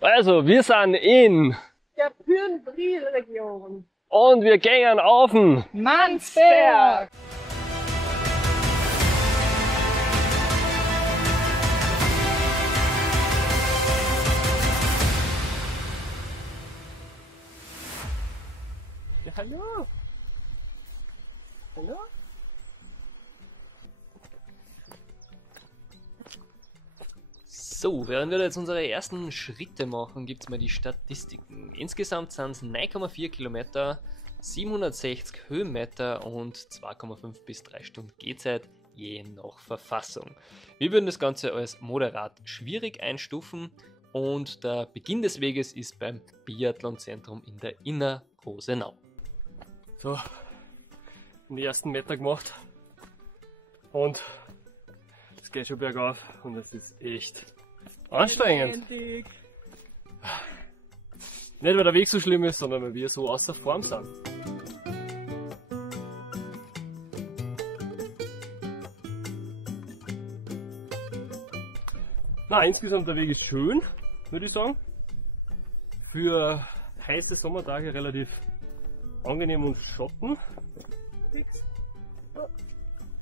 Also, wir sind in der Pürnbriel-Region. und wir gehen auf den Mansberg. Ja, hallo. Hallo. So, während wir jetzt unsere ersten Schritte machen, gibt es mal die Statistiken. Insgesamt sind es 9,4 Kilometer, 760 Höhenmeter und 2,5 bis 3 Stunden Gehzeit, je nach Verfassung. Wir würden das Ganze als moderat schwierig einstufen und der Beginn des Weges ist beim Biathlonzentrum in der Inner Rosenau. So, die ersten Meter gemacht und es geht schon bergauf und es ist echt anstrengend. Nicht weil der Weg so schlimm ist, sondern weil wir so außer Form sind. Na, insgesamt der Weg ist schön, würde ich sagen. Für heiße Sommertage relativ angenehm und schotten.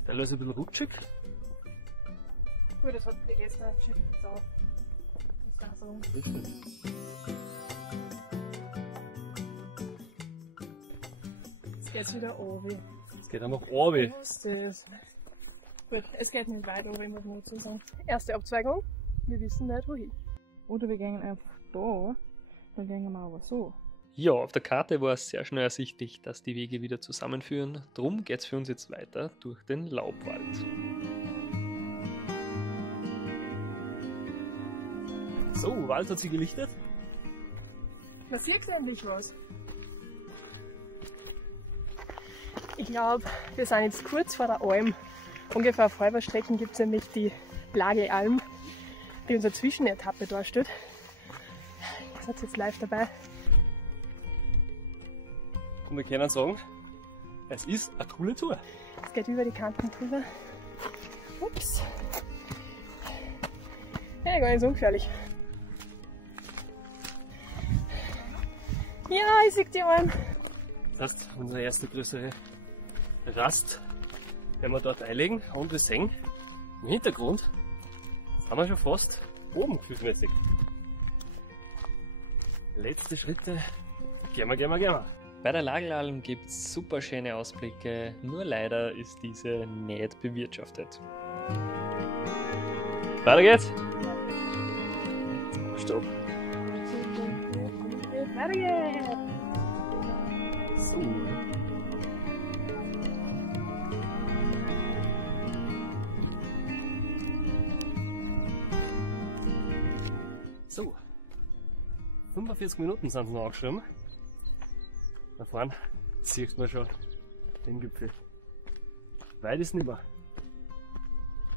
Teilweise ein bisschen rutschig. Gut, das hat die gestern am Schiff gesagt. Das ist so. Jetzt geht's wieder runter. Es geht einfach runter. Was ist das? Gut, es geht nicht weit runter, muss man dazu sagen. Erste Abzweigung, wir wissen nicht wohin. Oder wir gehen einfach da, dann gehen wir aber so. Ja, auf der Karte war es sehr schnell ersichtlich, dass die Wege wieder zusammenführen. Drum geht es für uns jetzt weiter durch den Laubwald. So, Wald hat sich gelichtet. Man sieht endlich was. Ich glaube, wir sind jetzt kurz vor der Alm. Ungefähr auf halber Strecke gibt es nämlich die Lagealm, die unsere Zwischenetappe darstellt. Das hat jetzt live dabei. Und wir können sagen, es ist eine coole Tour. Es geht über die Kanten drüber. Ups. Ja, gar nicht so ungefährlich. Ja, ich sehe die Alm. Das heißt, unsere erste größere Rast werden wir dort einlegen und wir sehen im Hintergrund, sind wir schon fast oben gefühlsmäßig. Letzte Schritte, gehen wir. Bei der Lagelalm gibt es super schöne Ausblicke, nur leider ist diese nicht bewirtschaftet. Weiter geht's! Stopp! Weiter geht's! So. So. 45 Minuten sind es noch angeschrieben. Da vorne sieht man schon den Gipfel. Weit ist nicht mehr.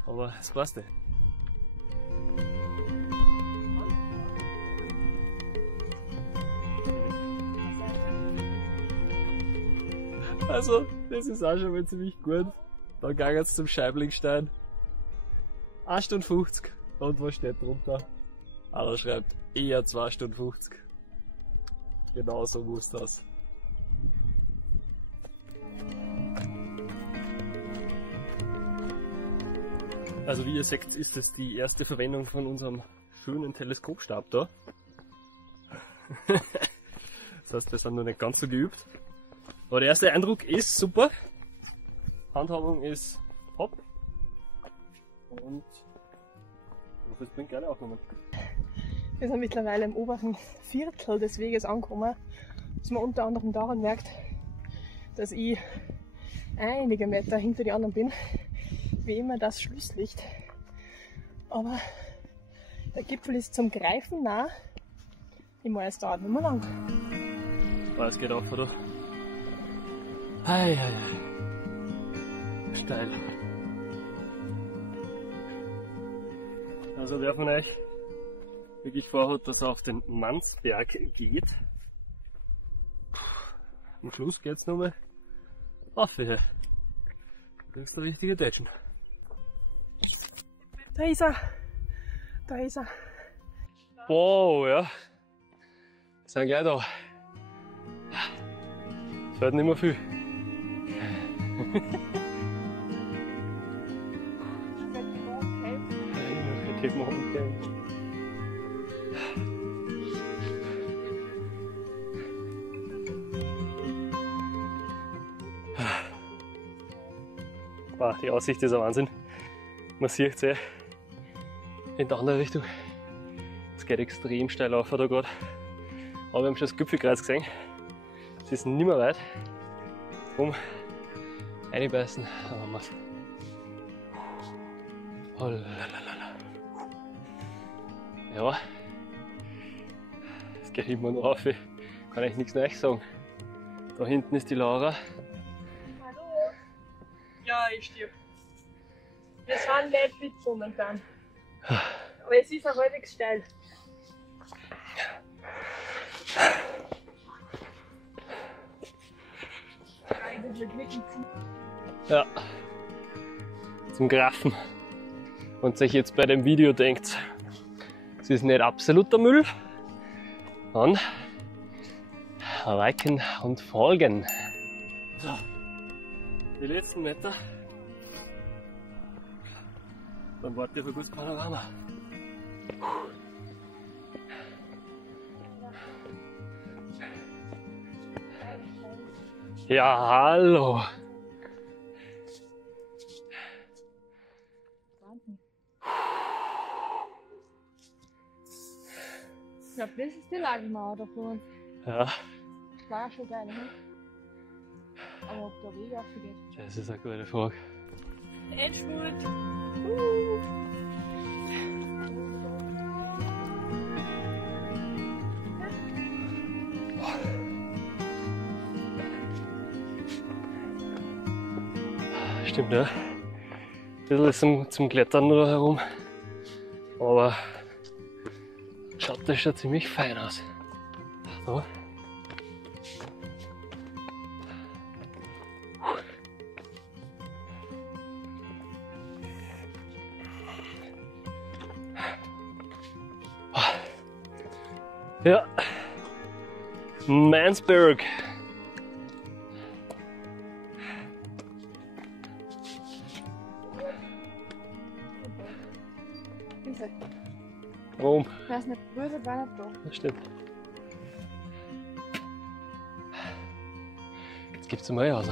Aber es passt. Also, das ist auch schon mal ziemlich gut. Dann ging es zum Scheiblingstein. 1 Stunde 50. Und was steht drunter? Einer schreibt eher 2 Stunden 50. Genau so muss das. Also wie ihr seht, ist es die erste Verwendung von unserem schönen Teleskopstab da. Das heißt, wir sind noch nicht ganz so geübt. Aber der erste Eindruck ist super. Handhabung ist top. Und ich hoffe, es bringt gerne Aufnahmen. Wir sind mittlerweile im oberen Viertel des Weges angekommen, was man unter anderem daran merkt, dass ich einige Meter hinter die anderen bin. Wie immer das Schlusslicht. Aber der Gipfel ist zum Greifen nah. Ich meine, es dauert nicht mehr lang. Es geht auf, oder? Hei. Steil. Also wer von euch wirklich vorhat, dass er auf den Mansberg geht, am Schluss geht's nochmal auf hier. Das ist der richtige Deutschen. Da ist er. Da ist er. Wow, ja. sind gleich da. Es fällt nicht mehr viel. Wow, die Aussicht ist ein Wahnsinn. Man sieht es in der andere Richtung. Es geht extrem steil auf da gerade. Aber wir haben schon das Gipfelkreuz gesehen. Es ist nicht mehr weit. Drum reinbeißen, dann haben wir es. Oh, ja, es geht immer noch auf. Ich kann eigentlich nichts Neues sagen. Da hinten ist die Laura. Hallo. Ja, ich stirb. Wir sind nicht fit momentan. Aber es ist auch halbwegs steil. Ja, zum Graffen. Und sich jetzt bei dem Video denkt, es ist nicht absoluter Müll, dann liken und folgen. So, die letzten Meter. Dann warte ich auf ein gutes Panorama. Ja, hallo! Ich glaube, das ist die Lagermauer da vor uns. Ja, Das war schon geil, ne? Aber ob der Weg aufgeht? das ist eine gute Frage. Endspurt! Stimmt, ja. Ein bisschen ist zum Klettern nur herum. Aber schaut das schon ziemlich fein aus. So. Ja, Mansberg. Warum? Ich weiß nicht, wo ist der Bein da? Das stimmt. Jetzt gibt's mal aus.